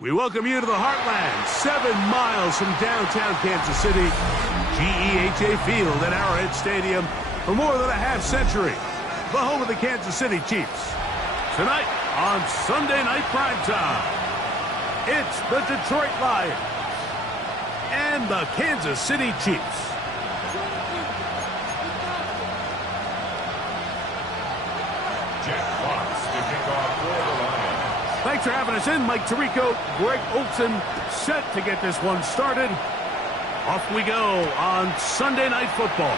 We welcome you to the Heartland, 7 miles from downtown Kansas City, GEHA Field at Arrowhead Stadium for more than a half-century, the home of the Kansas City Chiefs. Tonight on Sunday Night Primetime, it's the Detroit Lions and the Kansas City Chiefs. Thanks for having us in. Mike Tirico, Greg Olson, set to get this one started. Off we go on Sunday Night Football.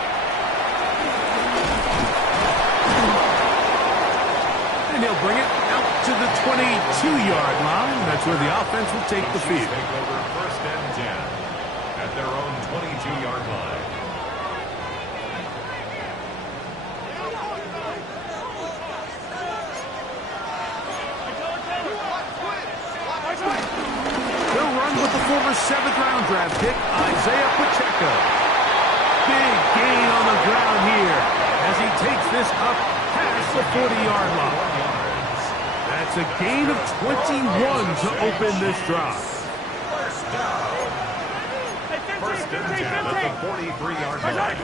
And he'll bring it out to the 22-yard line. That's where the offense will take the field. Take over first and 10 at their own 22-yard line. Former 7th-round draft pick, Isaiah Pacheco. Big gain on the ground here as he takes this up past the 40-yard line. That's a gain of 21 to open this drive. First and 10 at the 43-yard line.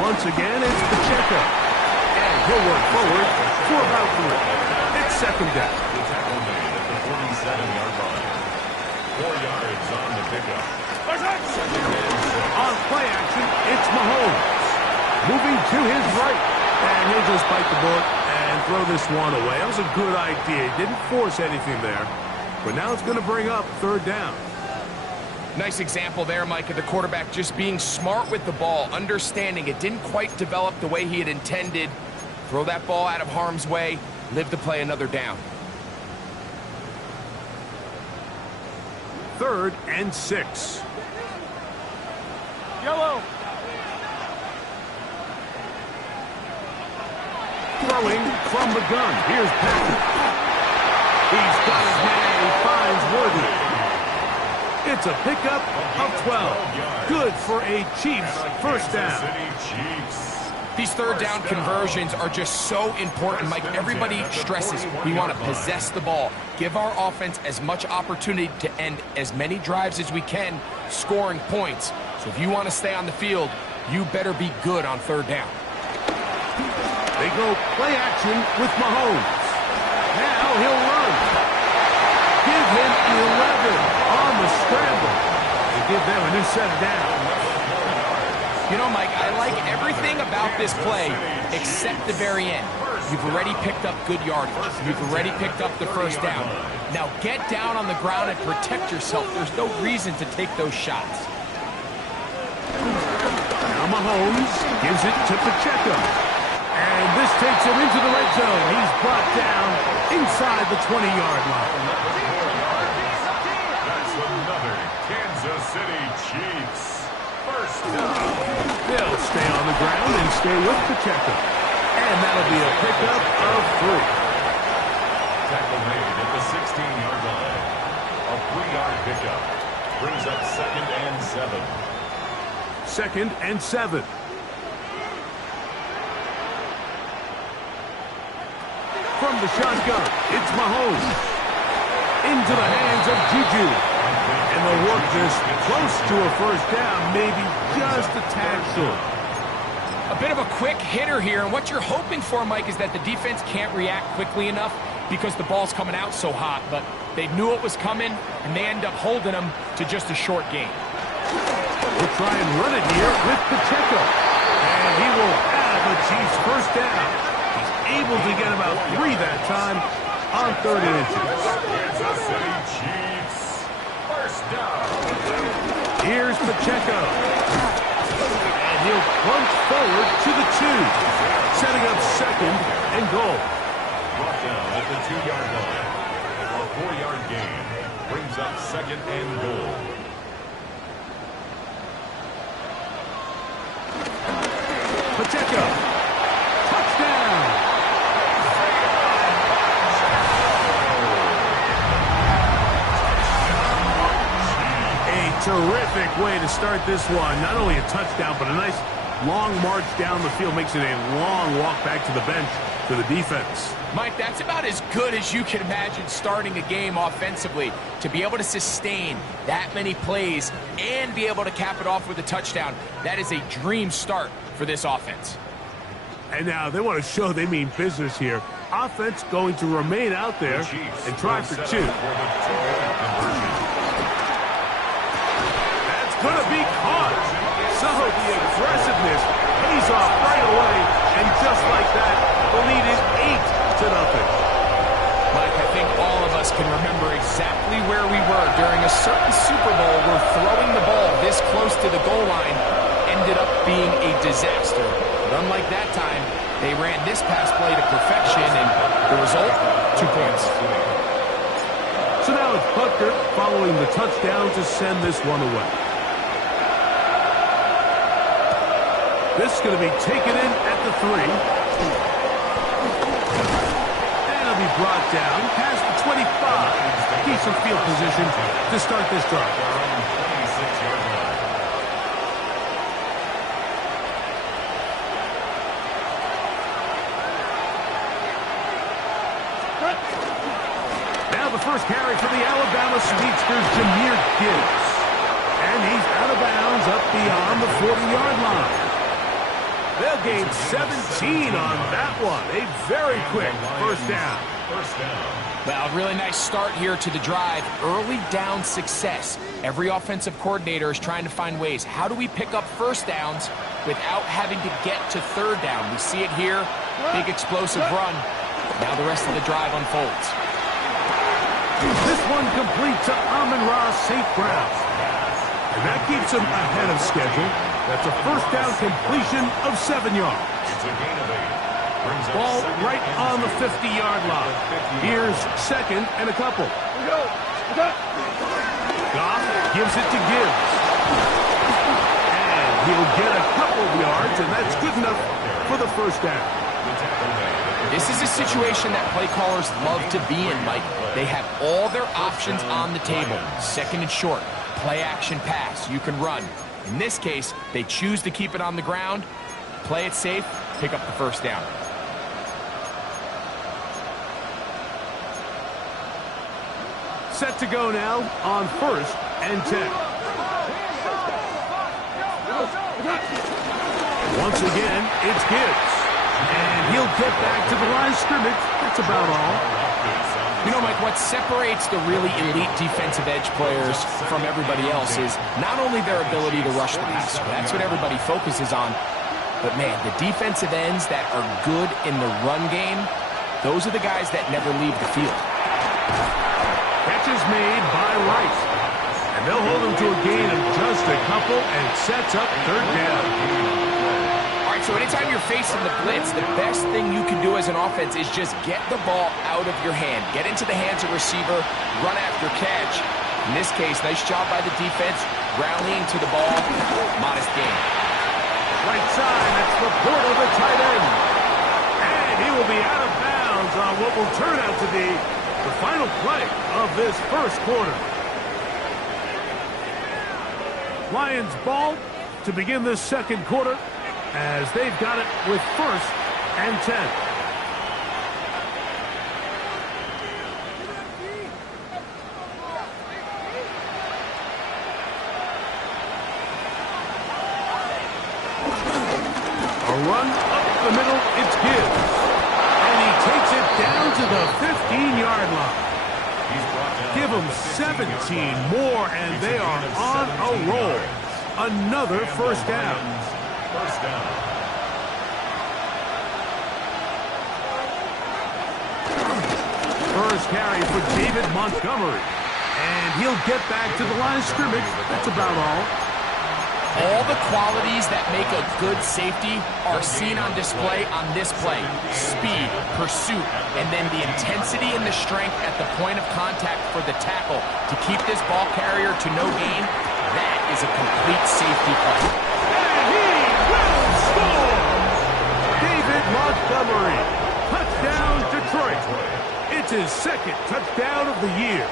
Once again, it's Pacheco. And he'll work forward for about 3. It's second down. The tackle made at the 47-yard line. 4 yards on the pickup. On play action, it's Mahomes. Moving to his right. And he'll just bite the bullet and throw this one away. That was a good idea. He didn't force anything there. But now it's going to bring up third down. Nice example there, Mike, of the quarterback just being smart with the ball, understanding it didn't quite develop the way he had intended. Throw that ball out of harm's way, live to play another down. 3rd and 6. Yellow. Throwing from the gun. Here's Patrick. He's got his man. He finds Worthy. It's a pickup of 12. Good for a Chiefs first down. These third down conversions are just so important, Mike. Everybody stresses we want to possess the ball, give our offense as much opportunity to end as many drives as we can, scoring points. So if you want to stay on the field, you better be good on third down. They go play action with Mahomes. Now he'll run. Give him 11 on the scramble. They give them a new set of downs. You know, Mike, I like everything about this play except the very end. You've already picked up good yardage. You've already picked up the first down. Now get down on the ground and protect yourself. There's no reason to take those shots. Now Mahomes gives it to Pacheco. And this takes him into the red zone. He's brought down inside the 20-yard line. That's another Kansas City Chiefs first down. They'll stay on the ground and stay with Pacheco. And that'll be a pickup of 3. Tackle made at the 16-yard line. A 3-yard pickup brings up 2nd and 7. 2nd and 7. From the shotgun, it's Mahomes. Into the hands of Juju. And they'll work this close to a first down, maybe just a tad short. A bit of a quick hitter here, and what you're hoping for, Mike, is that the defense can't react quickly enough because the ball's coming out so hot, but they knew it was coming, and they end up holding them to just a short gain. We'll try and run it here with Pacheco. And he will have a Chiefs first down. He's able to get about 3 that time on 3rd and inches. Kansas City Chiefs. First down. Here's Pacheco. And he'll plunge forward to the 2. Setting up 2nd and goal. Brought down at the 2-yard line. A 4-yard gain brings up 2nd and goal. Pacheco. Touchdown. A terrific way to start this one. Not only a touchdown, but a nice long march down the field. Makes it a long walk back to the bench for the defense. Mike, that's about as good as you can imagine starting a game offensively. To be able to sustain that many plays and be able to cap it off with a touchdown, that is a dream start for this offense. And now they want to show they mean business here. Offense going to remain out there and try for 2. That's going to be caught. So the aggressiveness pays off right away. And just like that, the lead is 8-0. Mike, I think all of us can remember exactly where we were during a certain Super Bowl where throwing the ball this close to the goal line ended up being a disaster. But unlike that time, they ran this pass play to perfection, and the result, 2 points. So now it's Butker following the touchdown to send this one away. This is going to be taken in at the 3. And it'll be brought down past the 25. Decent field position to start this drive. Now the first carry for the Alabama speedster, Jahmyr Gibbs. And he's out of bounds up beyond the 40-yard line. They'll gain 17 on that one. A very quick first down. Well, really nice start here to the drive. Early down success. Every offensive coordinator is trying to find ways. How do we pick up first downs without having to get to 3rd down? We see it here. Big explosive run. Now the rest of the drive unfolds. This one complete to Amon-Ra St. Brown. And that keeps him ahead of schedule. That's a first down completion of 7 yards. It's a gain of 8. Ball right on the 50-yard line. Here's 2nd and a couple. Goff gives it to Gibbs. And he'll get a couple of yards, and that's good enough for the first down. This is a situation that play callers love to be in, Mike. They have all their options on the table. 2nd and short, play action pass, you can run. In this case, they choose to keep it on the ground, play it safe, pick up the first down. Set to go now on 1st and 10. Once again, it's Gibbs. And he'll get back to the line of scrimmage. That's about all. You know, Mike, what separates the really elite defensive edge players from everybody else is not only their ability to rush the passer. That's what everybody focuses on. But, man, the defensive ends that are good in the run game, those are the guys that never leave the field. Catch is made by Rice. And they'll hold him to a gain of just a couple, and it sets up 3rd down. So anytime you're facing the blitz, the best thing you can do as an offense is just get the ball out of your hand. Get into the hands of receiver, run after catch. In this case, nice job by the defense, rallying to the ball, modest gain. Right side, that's the Laporta, the tight end. will be out of bounds on what will turn out to be the final play of this first quarter. Lions ball to begin this second quarter as they've got it with 1st and 10. A run up the middle, it's Gibbs. And he takes it down to the 15-yard line. Give them 17 more, and they are on a roll. Another first down. First carry for David Montgomery. And he'll get back to the line of scrimmage. That's about all. All the qualities that make a good safety are seen on display on this play. Speed, pursuit, and then the intensity and the strength at the point of contact for the tackle to keep this ball carrier to no gain. That is a complete safety play. And he will score! David Montgomery, touchdown Detroit. It's his 2nd touchdown of the year.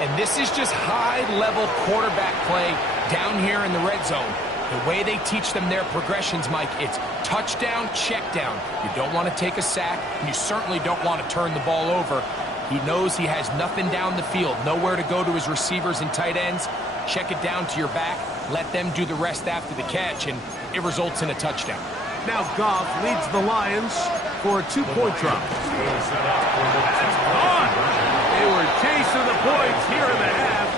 And this is just high-level quarterback play down here in the red zone. The way they teach them their progressions, Mike, it's touchdown, check down. You don't want to take a sack, and you certainly don't want to turn the ball over. He knows he has nothing down the field, nowhere to go to his receivers and tight ends. Check it down to your back, let them do the rest after the catch, and it results in a touchdown. Now Goff leads the Lions for a 2-point drop. That's gone! They were chasing the points here in the half,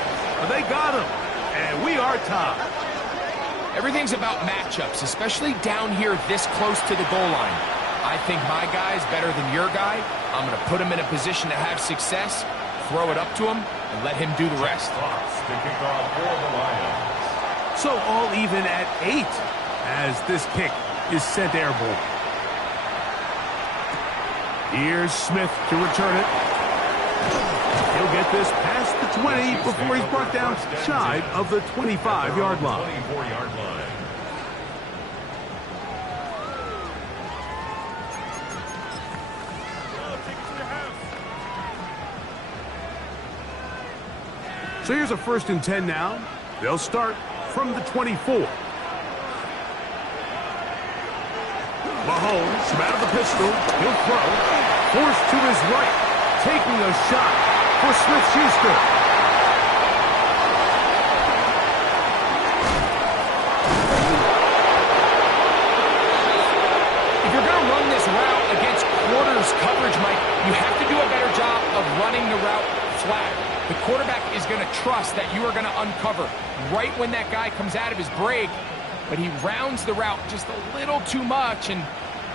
but they got them, and we are tied. Everything's about matchups, especially down here this close to the goal line. I think my guy's better than your guy. I'm going to put him in a position to have success, throw it up to him, and let him do the rest. So all even at 8 as this kick is sent airborne. Here's Smith to return it. He'll get this past the 20 before he's brought down shy of the 25-yard line. So here's a 1st and 10 now. They'll start from the 24. Mahomes from out of the pistol. He'll throw. Forced to his right. Taking a shot for Smith-Schuster. If you're going to run this route against quarters coverage, Mike, you have to do a better job of running the route flat. The quarterback is going to trust that you are going to uncover right when that guy comes out of his break, but he rounds the route just a little too much and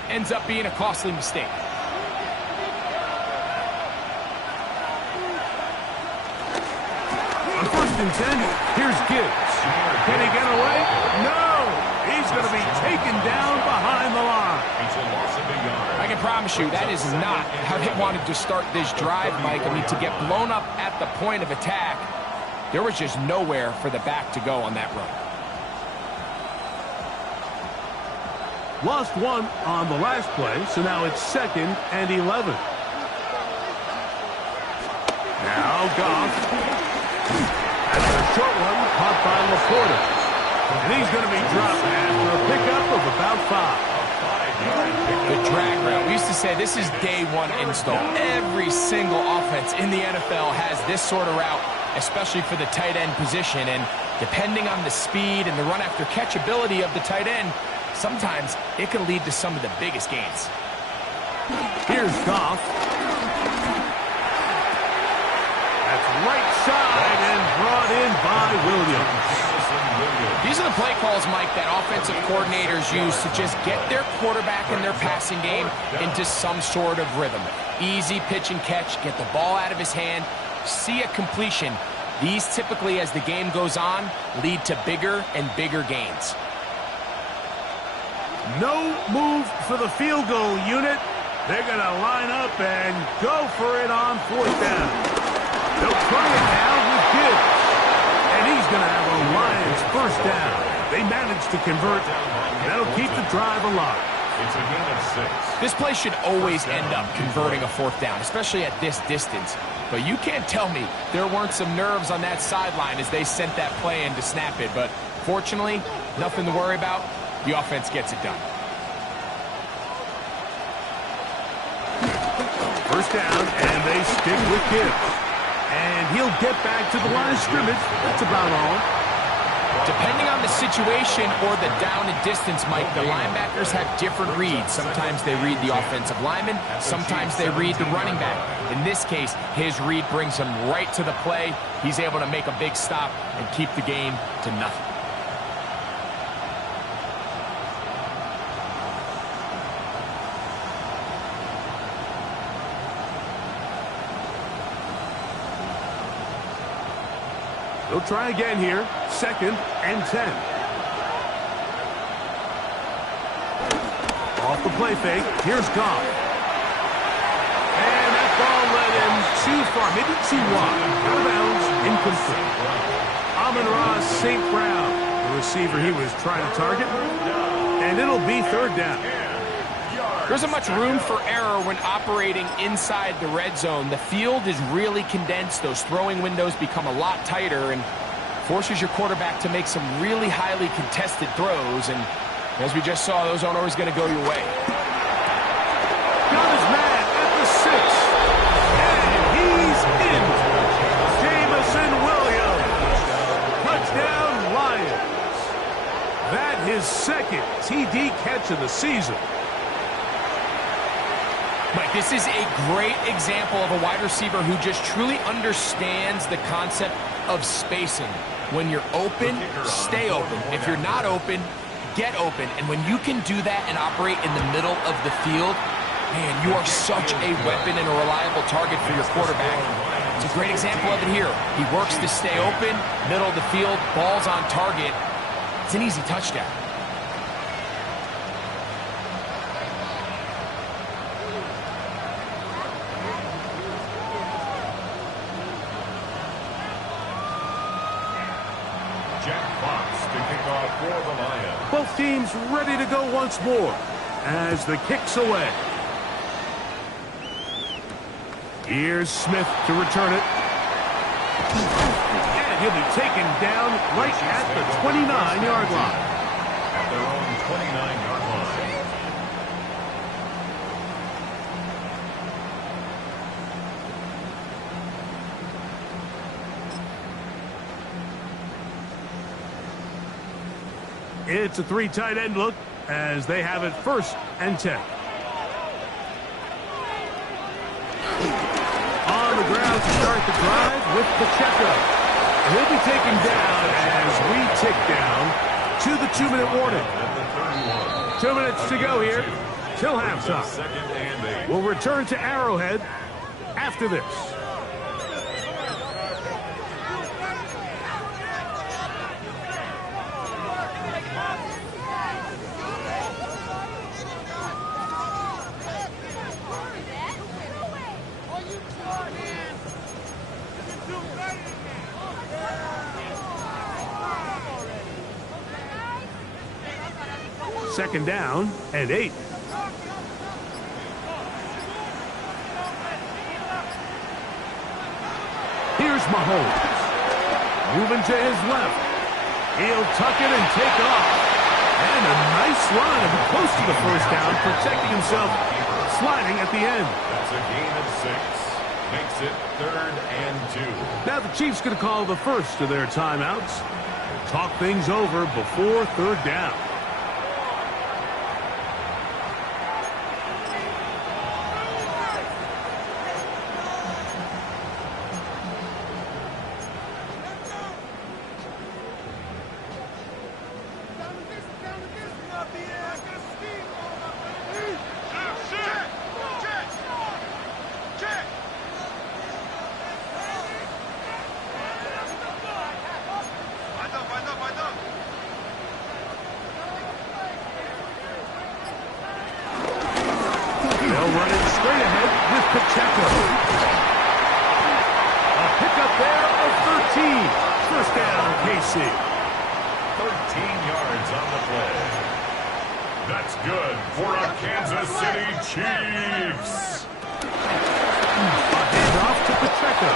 ends up being a costly mistake. On 1st and 10, here's Gibbs. Can he get away? No! He's going to be taken down behind the line. I can promise you that is not how they wanted to start this drive, Mike. I mean, to get blown up at the point of attack, there was just nowhere for the back to go on that run. Lost one on the last play, so now it's 2nd and 11. Now Goff. That's a short one caught by Laporta. And he's going to be dropped after a pickup of about 5. The drag route. We used to say this is day one install. Every single offense in the NFL has this sort of route, especially for the tight end position. And depending on the speed and the run after catch ability of the tight end, sometimes it can lead to some of the biggest gains. Here's Goff. That's right side and brought in by Williams. These are the play calls, Mike, that offensive coordinators use to just get their quarterback and their passing game into some sort of rhythm. Easy pitch and catch, get the ball out of his hand, see a completion. These typically, as the game goes on, lead to bigger and bigger gains. No move for the field goal unit. They're going to line up and go for it on 4th down. They'll try it now with Gibbs. And he's going to have a Lions 1st down. They managed to convert. That'll keep the drive alive. It's a gain of 6. This play should always end up converting a 4th down, especially at this distance. But you can't tell me there weren't some nerves on that sideline as they sent that play in to snap it. But fortunately, nothing to worry about. The offense gets it done. First down, and they stick with Gibbs. And he'll get back to the line of scrimmage. That's about all. Depending on the situation or the down and distance, Mike, the linebackers have different reads. Sometimes they read the offensive lineman. Sometimes they read the running back. In this case, his read brings him right to the play. He's able to make a big stop and keep the game to nothing. They'll try again here. 2nd and 10. Off the play fake. Here's Goff. And that ball led him too far. Maybe too wide. Out of bounds. Incomplete. Amon-Ra St. Brown, the receiver he was trying to target. And it'll be 3rd down. There isn't much room for error when operating inside the red zone. The field is really condensed. Those throwing windows become a lot tighter and forces your quarterback to make some really highly contested throws. And as we just saw, those aren't always going to go your way. Got his man at the 6. And he's in. Jamison Williams. Touchdown, Lions. That his 2nd TD catch of the season. Mike, this is a great example of a wide receiver who just truly understands the concept of spacing. When you're open, stay open. If you're not open, get open. And when you can do that and operate in the middle of the field, man, you are such a weapon and a reliable target for your quarterback. It's a great example of it here. He works to stay open, middle of the field, ball's on target. It's an easy touchdown. Both teams ready to go once more as the kick's away. Here's Smith to return it. And he'll be taken down right at the 29-yard line. At their own 29-yard line. It's a 3 tight end look as they have it 1st and 10. On the ground to start the drive with Pacheco. He'll be taken down as we tick down to the 2-minute warning. 2 minutes to go here till halftime. We'll return to Arrowhead after this. Second down and 8. Here's Mahomes. Moving to his left. He'll tuck it and take off. And a nice run close to the 1st down, protecting himself, sliding at the end. That's a gain of 6. Makes it 3rd and 2. Now the Chiefs going to call the first of their timeouts. Talk things over before 3rd down. They'll run it straight ahead with Pacheco. A pickup there of 13. 1st down, KC. 13 yards on the play. That's good for our Kansas City Chiefs. A handoff to Pacheco.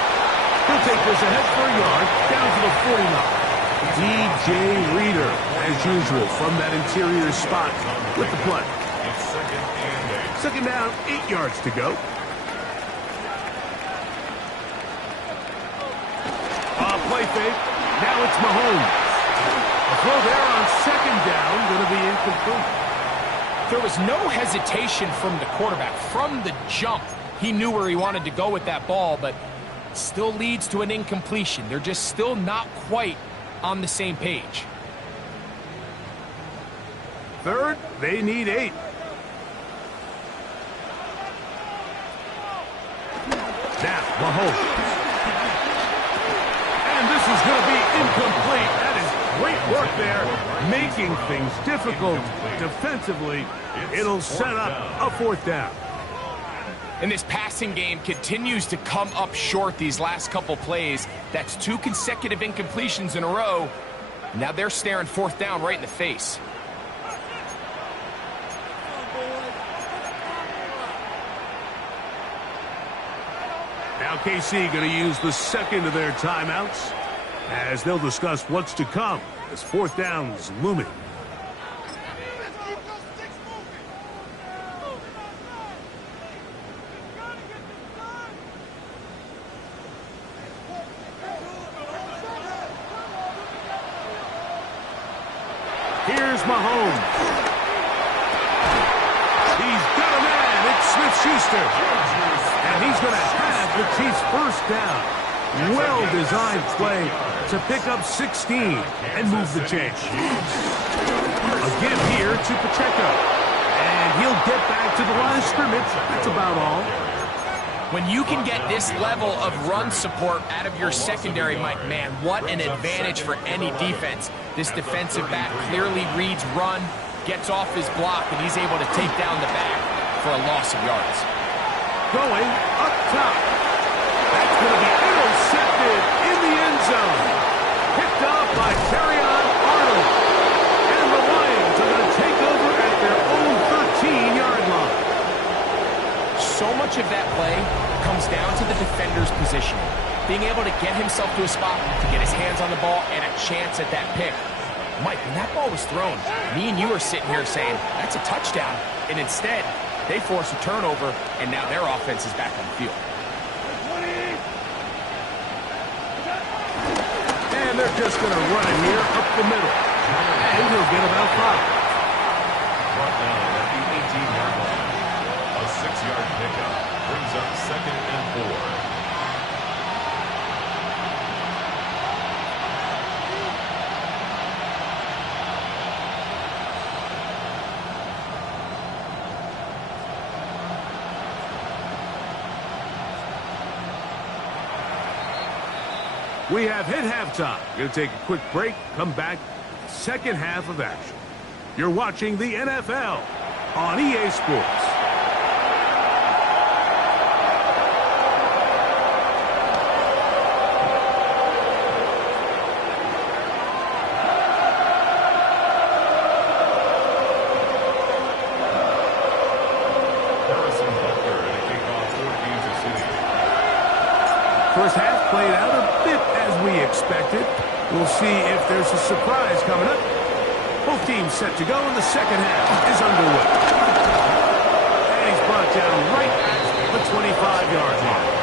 He'll take this ahead for a yard, down to the 49. DJ Reader, as usual, from that interior spot with the play. It's second and 8. Second down, 8 yards to go. Play fake. Now it's Mahomes. A throw there on second down, going to be incomplete. There was no hesitation from the quarterback. From the jump, he knew where he wanted to go with that ball, but still leads to an incompletion. They're just still not quite on the same page. Third, they need 8. Now, Mahomes. And this is going to be incomplete. That is great work there, making things difficult defensively. It'll set up a 4th down. And this passing game continues to come up short these last couple plays. That's 2 consecutive incompletions in a row. Now they're staring 4th down right in the face. Now KC going to use the second of their timeouts as they'll discuss what's to come as 4th down's looming. Here's Mahomes. He's got a man. It's Smith-Schuster. And he's going to have the Chiefs' 1st down. Well-designed play to pick up 16 and move the chains. A give here to Pacheco. And he'll get back to the line of scrimmage. That's about all. When you can get this level of run support out of your secondary, Mike, man, what an advantage for any defense. This defensive back clearly reads run, gets off his block, and he's able to take down the back for a loss of yards. Going up top. That's going to be intercepted in the end zone. Picked up by Carrion Arnold. And the Lions are going to take over at their own 13-yard line. So much of that play comes down to the defender's positioning. Being able to get himself to a spot to get his hands on the ball and a chance at that pick. Mike, when that ball was thrown, me and you are sitting here saying, that's a touchdown. And instead, they force a turnover, and now their offense is back on the field. And they're just going to run it here up the middle. And he'll get about 5. Brought down at the 18-yard line. A 6-yard pickup brings up second and 4. We have hit halftime. Going to take a quick break, come back, second half of action. You're watching the NFL on EA Sports. First half played out a bit as we expected. We'll see if there's a surprise coming up. Both teams set to go, and the second half is underway. And he's brought down right at the 25-yard line.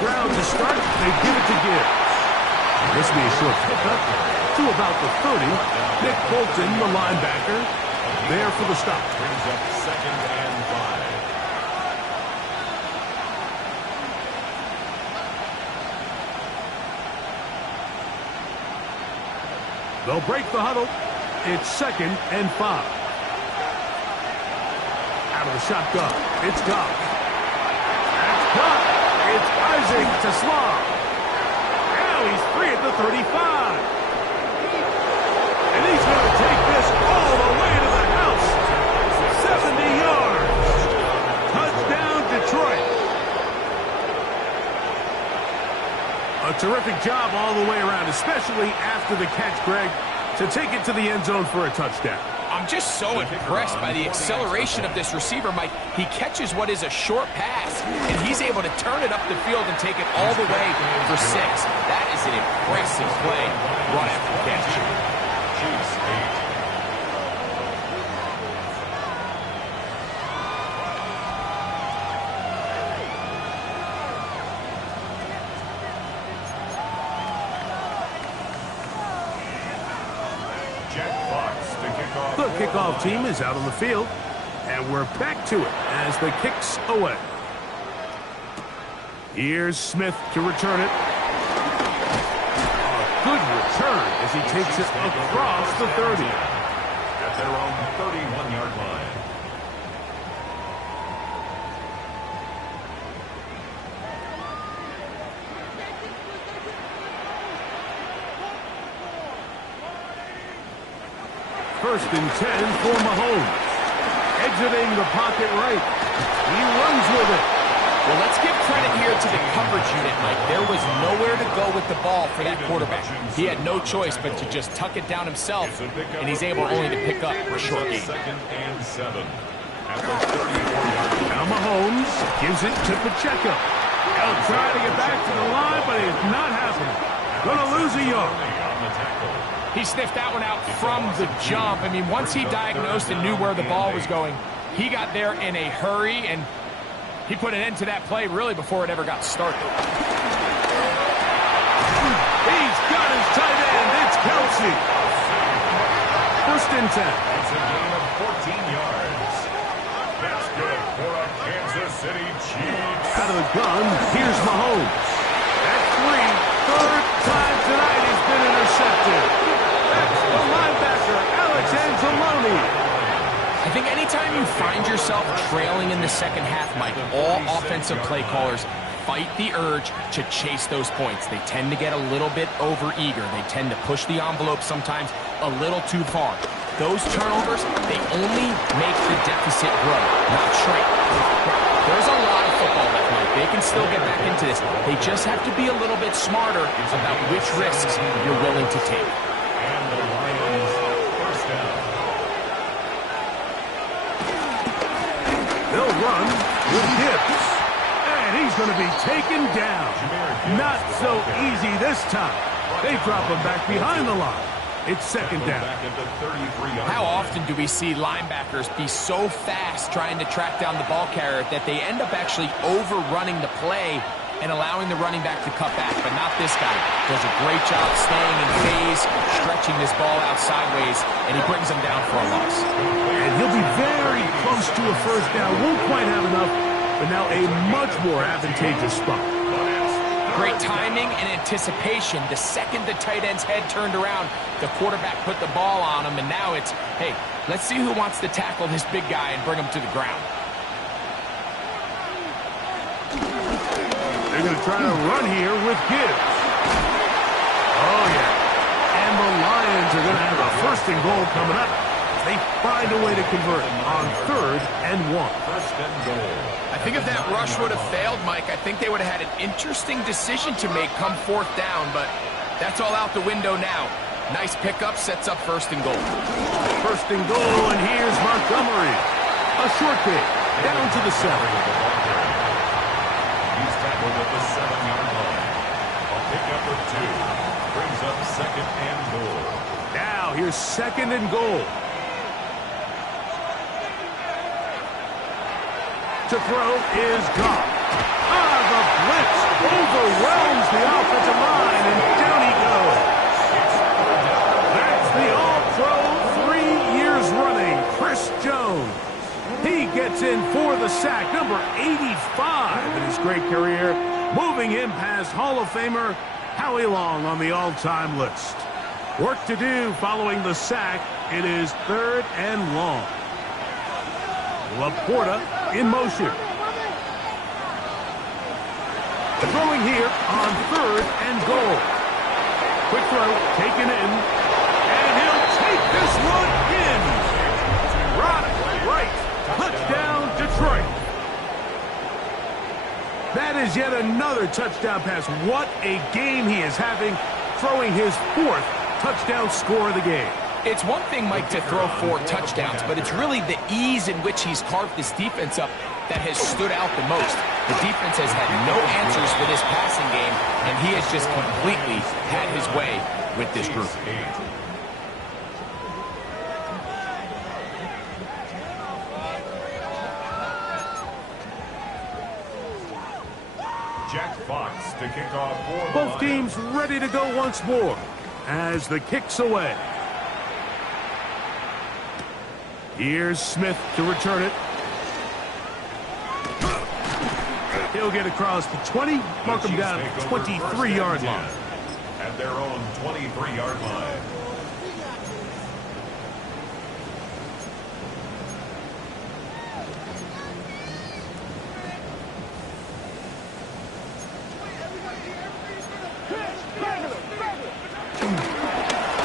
Ground to start, they give it to Gibbs. This will be a short pickup to about the 30. Nick Bolton, the linebacker, there for the stop. Brings up second and 5. They'll break the huddle. It's second and 5. Out of the shotgun, it's Goff. That's Goff. It's Isaac to Slav. Now he's free at the 35. And he's going to take this all the way to the house. 70 yards. Touchdown, Detroit. A terrific job all the way around, especially after the catch, Greg, to take it to the end zone for a touchdown. I'm just so impressed by the acceleration of this receiver, Mike. He catches what is a short pass, and he's able to turn it up the field and take it all the way for 6. That is an impressive play right after the catch. Chiefs 8. The kickoff team is out on the field, and we're back to it as the kick's away. Here's Smith to return it. A good return as he takes it across the 30. At their own 31-yard line. First and 10 for Mahomes. Exiting the pocket right. He runs with it. Well, let's give credit here to the coverage unit, Mike. There was nowhere to go with the ball for that quarterback. He had no choice but to just tuck it down himself, and he's able only to pick up a short gain. 2nd and 7. At the 34-yard line. Now Mahomes gives it to Pacheco. He'll try to get back to the line, but it's not happening. Gonna lose a yard. On the tackle. He sniffed that one out from the jump. I mean, once he diagnosed and knew where the ball was going, he got there in a hurry, and he put an end to that play really before it ever got started. He's got his tight end. It's Kelsey. First and 10. It's a gain of 14 yards. That's good for a Kansas City Chiefs. Out of the gun, here's Mahomes. At 3, third time tonight he's been intercepted. That's the linebacker, Alex Anzalone. I think anytime you find yourself trailing in the second half, Mike, all offensive play callers fight the urge to chase those points. They tend to get a little bit overeager. They tend to push the envelope sometimes a little too far. Those turnovers, they only make the deficit grow, not shrink. There's a lot of football left, Mike. They can still get back into this. They just have to be a little bit smarter about which risks you're willing to take. And the Lions first down. They'll run with Gibbs. And he's going to be taken down. Not so easy this time. They drop him back behind the line. It's second down. How often do we see linebackers be so fast trying to track down the ball carrier that they end up actually overrunning the play and allowing the running back to cut back? But not this guy. Does a great job staying in phase, stretching this ball out sideways, and he brings him down for a loss. And he'll be very close to a first down. Won't quite have enough, but now a much more advantageous spot. Great timing and anticipation. The second the tight end's head turned around, the quarterback put the ball on him, and now it's, hey, let's see who wants to tackle this big guy and bring him to the ground. They're going to try to run here with Gibbs. Oh, yeah. And the Lions are going to have a first and goal coming up. They find a way to convert on 3rd and 1. First and goal. I think if that rush would have failed, Mike, I think they would have had an interesting decision to make come 4th down, but that's all out the window now. Nice pickup, sets up first and goal. First and goal, and here's Montgomery. A short kick, down to the 7. He's tackled at the 7-yard line. A pickup of 2. Brings up second and goal. Now here's second and goal. To throw is gone. The blitz overwhelms the offensive line, and down he goes. That's the All-Pro 3 years running, Chris Jones. He gets in for the sack, number 85 in his great career, moving him past Hall of Famer Howie Long on the all-time list. Work to do following the sack. It is 3rd and long. Laporta in motion. Throwing here on 3rd and goal. Quick throw, taken in, and he'll take this one in. Right. Touchdown, Detroit. That is yet another touchdown pass. What a game he is having, throwing his 4th touchdown score of the game. It's one thing, Mike, to throw 4 touchdowns, but it's really the ease in which he's carved this defense up that has stood out the most. The defense has had no answers for this passing game, and he has just completely had his way with this group. Jack Fox to kick off for both teams ready to go once more as the kick's away. Here's Smith to return it. He'll get across the 20, mark him down at the 23-yard line. At their own 23-yard line.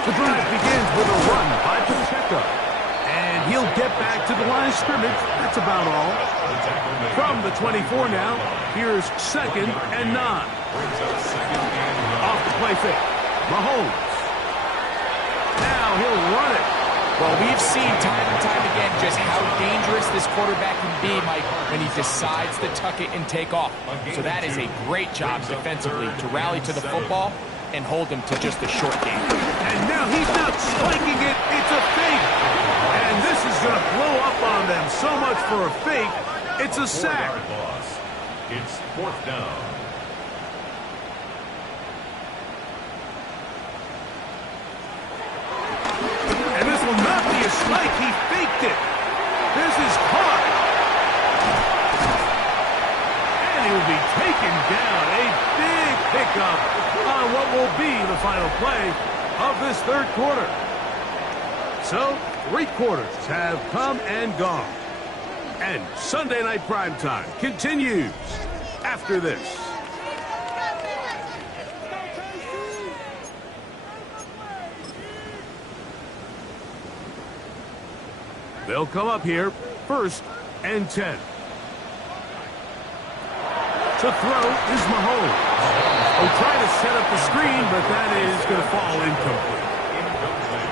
The drive begins with a run by Pacheco. And he'll get back to the line of scrimmage. That's about all. From the 24 now, here's 2nd and 9. Off the play fake. Mahomes. Now he'll run it. Well, we've seen time and time again just how dangerous this quarterback can be, Mike, when he decides to tuck it and take off. So that is a great job defensively to rally to the football and hold him to just a short game. And now he's not spiking it. It's a fake. And this is going to blow up on them. So much for a fake. It's a sack. It's 4th down. And this will not be a spike. He faked it. This is caught. And he will be taken down. A big pickup on what will be the final play of this 3rd quarter. So, 3 quarters have come and gone. And Sunday Night Primetime continues after this. They'll come up here, 1st and 10. To throw is Mahomes. He'll try to set up the screen, but that is going to fall incomplete.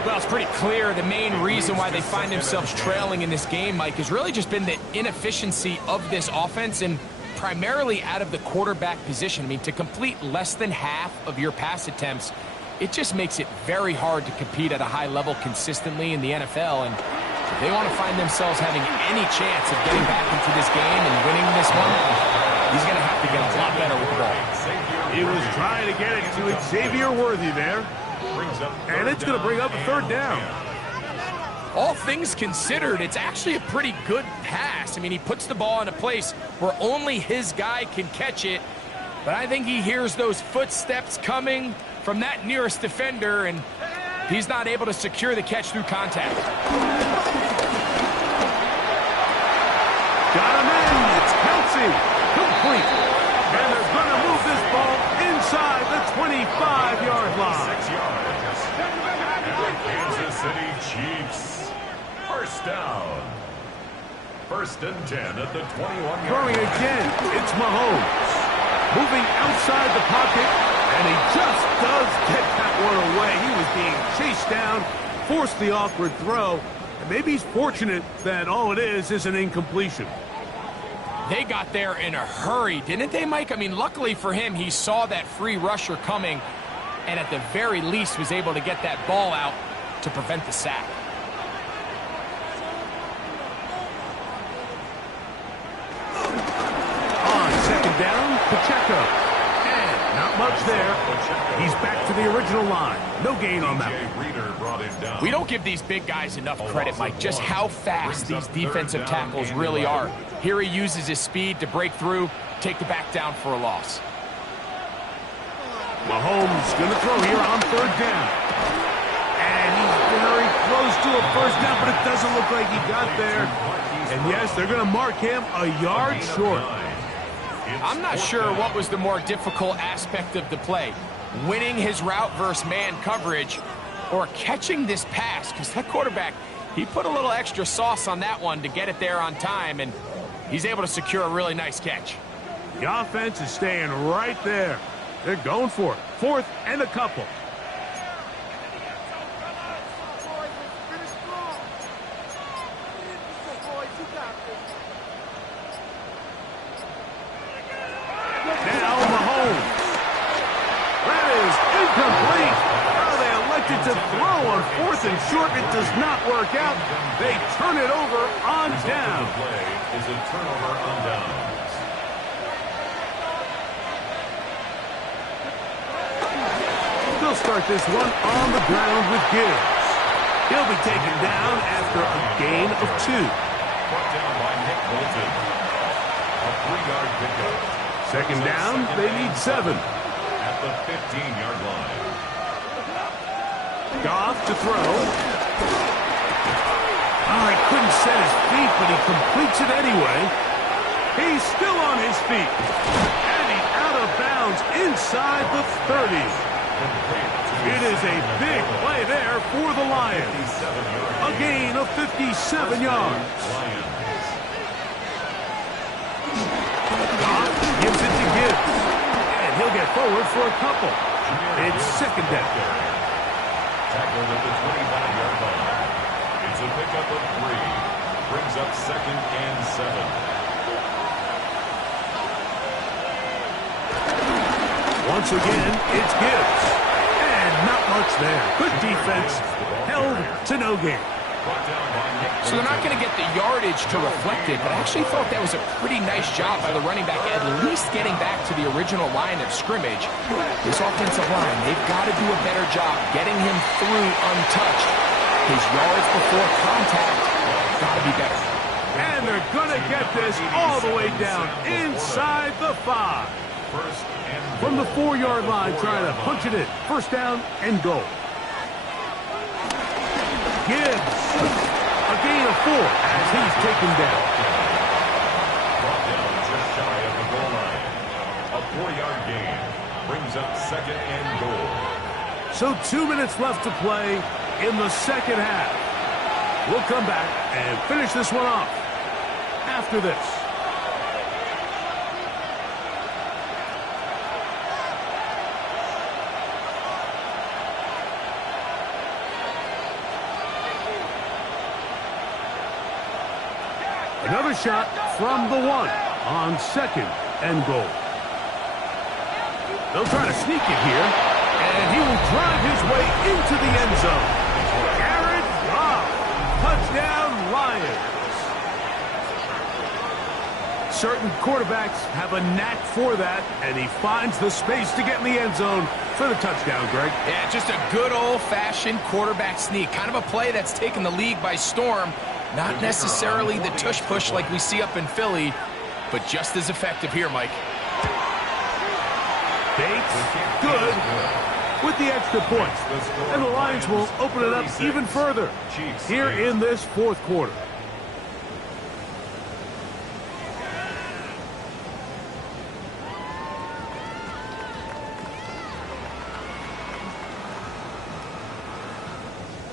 Well, it's pretty clear the main reason why they find themselves trailing in this game, Mike, has really just been the inefficiency of this offense and primarily out of the quarterback position. I mean, to complete less than half of your pass attempts, it just makes it very hard to compete at a high level consistently in the NFL. And if they want to find themselves having any chance of getting back into this game and winning this one, he's going to have to get a lot better with the ball. He was trying to get it to Xavier Worthy there. And it's going to bring up a 3rd down. All things considered, it's actually a pretty good pass. I mean, he puts the ball in a place where only his guy can catch it. But I think he hears those footsteps coming from that nearest defender, and he's not able to secure the catch through contact. Got him in. It's Kelsey. Complete. And they're going to move this ball inside the 25-yard line. 6 yards. Kansas City Chiefs. 1st down. 1st and 10 at the 21-yard Throwing line. again. It's Mahomes. Moving outside the pocket. And he just does get that one away. He was being chased down. Forced the awkward throw. And maybe he's fortunate that all it is an incompletion. They got there in a hurry, didn't they, Mike? I mean, luckily for him, he saw that free rusher coming and at the very least was able to get that ball out to prevent the sack. On 2nd down, Pacheco. And not much there. He's back to the original line. No gain on that. We don't give these big guys enough credit, Mike, just how fast these defensive tackles really are. Here he uses his speed to break through, take the back down for a loss. Mahomes going to throw here on 3rd down. And he's very close to a 1st down, but it doesn't look like he got there. And yes, they're going to mark him a yard short. I'm not sure what was the more difficult aspect of the play. Winning his route versus man coverage or catching this pass, because that quarterback, he put a little extra sauce on that one to get it there on time, and he's able to secure a really nice catch. The offense is staying right there. They're going for it. 4th and a couple. Now Mahomes. That is incomplete. Well, they elected to throw on 4th and short. It does not work out. They turn it over on down. The play is a turnover on downs. They'll start this one on the ground with Gibbs. He'll be taken down after a gain of 2. Brought down by Nick Bolton. A 3-yard pickup. Second down, they need 7. At the 15-yard line. Goff to throw. Oh, he couldn't set his feet, but he completes it anyway. He's still on his feet. And he's out of bounds inside the 30. It is a big play there for the Lions. A gain of 57 yards. Goff gives it to Gibbs. And he'll get forward for a couple. It's second down. Tackled at the 25-yard line. It's a pickup of 3. Brings up second and 7. Once again, it's Gibbs. And not much there. Good defense. Held to no gain. So they're not going to get the yardage to reflect it, but I actually thought that was a pretty nice job by the running back, at least getting back to the original line of scrimmage. This offensive line, they've got to do a better job getting him through untouched. His yards before contact got to be better. And they're going to get this all the way down inside the 5. From the 4-yard line, trying to punch it in. First down and goal. Gibbs, a gain of 4 as he's taken down. Brought down just shy of the goal line. A 4-yard gain brings up second and goal. So 2 minutes left to play in the second half. We'll come back and finish this one off after this. Another shot from the 1 on second and goal. They'll try to sneak it here, and he will drive his way into the end zone. Jared Goff, touchdown Lions. Certain quarterbacks have a knack for that, and he finds the space to get in the end zone for the touchdown, Greg. Yeah, just a good old-fashioned quarterback sneak. Kind of a play that's taken the league by storm. Not necessarily the tush-push like we see up in Philly, but just as effective here, Mike. Bates, good, with the extra points. And the Lions will open it up even further here in this 4th quarter.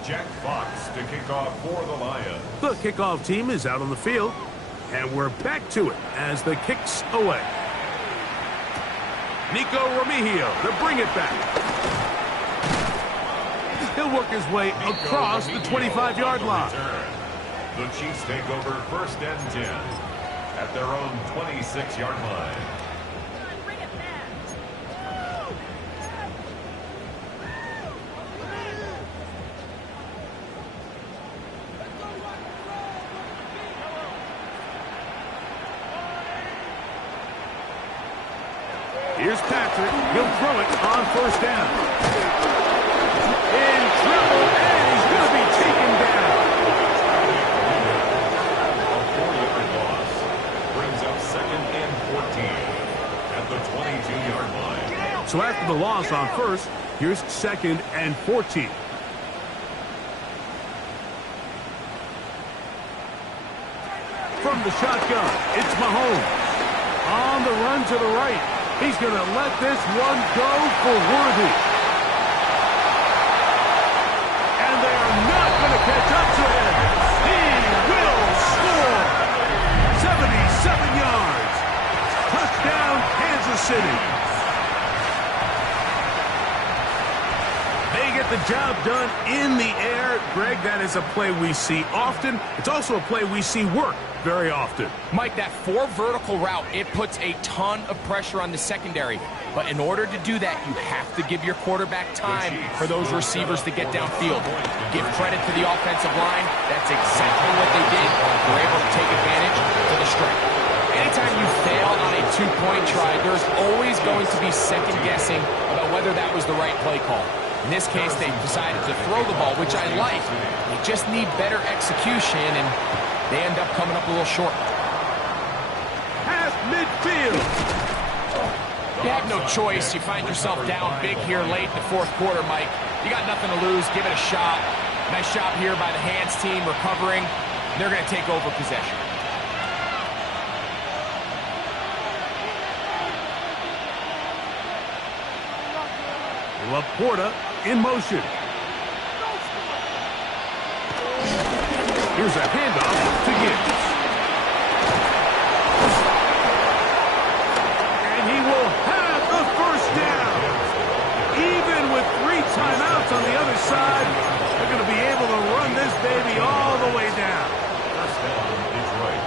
Jack Fox to kick off for the Lions. The kickoff team is out on the field, and we're back to it as the kick's away. Nico Remigio to bring it back. He'll work his way across the 25-yard line. The Chiefs take over first and 10 at their own 26-yard line. Here's Patrick. He'll throw it on first down. In trouble, and he's going to be taken down. A 4-yard loss brings up second and 14 at the 22-yard line. So after the loss on first, here's second and 14. From the shotgun, it's Mahomes. On the run to the right. He's going to let this one go for Worthy. And they are not going to catch up to him. He will score. 77 yards. Touchdown, Kansas City. They get the job done in the air. Greg, that is a play we see often. It's also a play we see work very often. Mike, that 4 vertical route, it puts a ton of pressure on the secondary. But in order to do that, you have to give your quarterback time for those receivers to get downfield. Give credit to the offensive line. That's exactly what they did. They're able to take advantage to the strength. Anytime you fail on a 2-point try, there's always going to be second guessing about whether that was the right play call. In this case, they decided to throw the ball, which I like. They just need better execution, and they end up coming up a little short. Past midfield. You have no choice. You find yourself down big here late in the fourth quarter, Mike. You got nothing to lose. Give it a shot. Nice job here by the hands team recovering. They're going to take over possession. Laporta in motion. Here's a handoff to Gibbs. And he will have the first down. Even with 3 timeouts on the other side, they're going to be able to run this baby all the way down. First down, Detroit.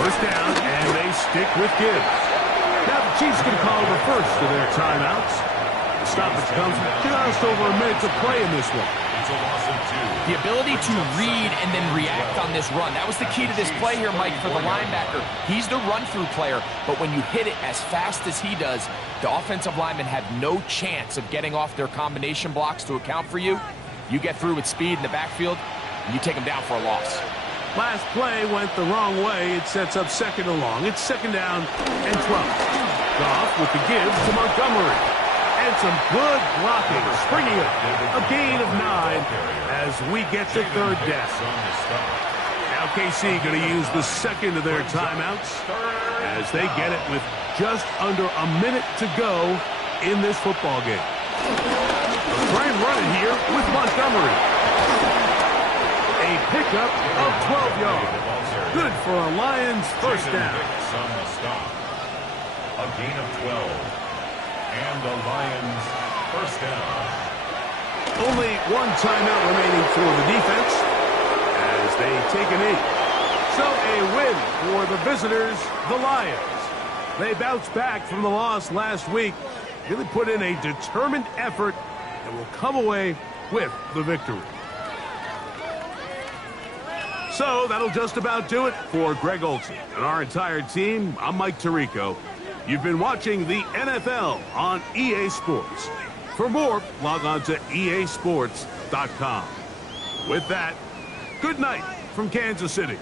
First down, and they stick with Gibbs. Now the Chiefs can call over first to their timeouts. The stoppage comes with just over a minute to play in this one. It's a loss of 2. The ability to read and then react on this run. That was the key to this play here, Mike, for the linebacker. He's the run-through player, but when you hit it as fast as he does, the offensive linemen have no chance of getting off their combination blocks to account for you. You get through with speed in the backfield, and you take them down for a loss. Last play went the wrong way. It sets up second and long. It's second down and 12. Goff with the give to Montgomery. And some good blocking. Springing it. A gain of 9 as we get to third down. Now KC going to use the second of their timeouts as they get it with just under a minute to go in this football game. They'll try and run it here with Montgomery. A pickup of 12 yards. Good for a Lions first down. A gain of 12. And the Lions first down. Only 1 timeout remaining for the defense as they take a knee. So a win for the visitors, the Lions. They bounced back from the loss last week. Really put in a determined effort and will come away with the victory. So that'll just about do it for Greg Olsen and our entire team. I'm Mike Tirico. You've been watching the NFL on EA Sports. For more, log on to easports.com. With that, good night from Kansas City.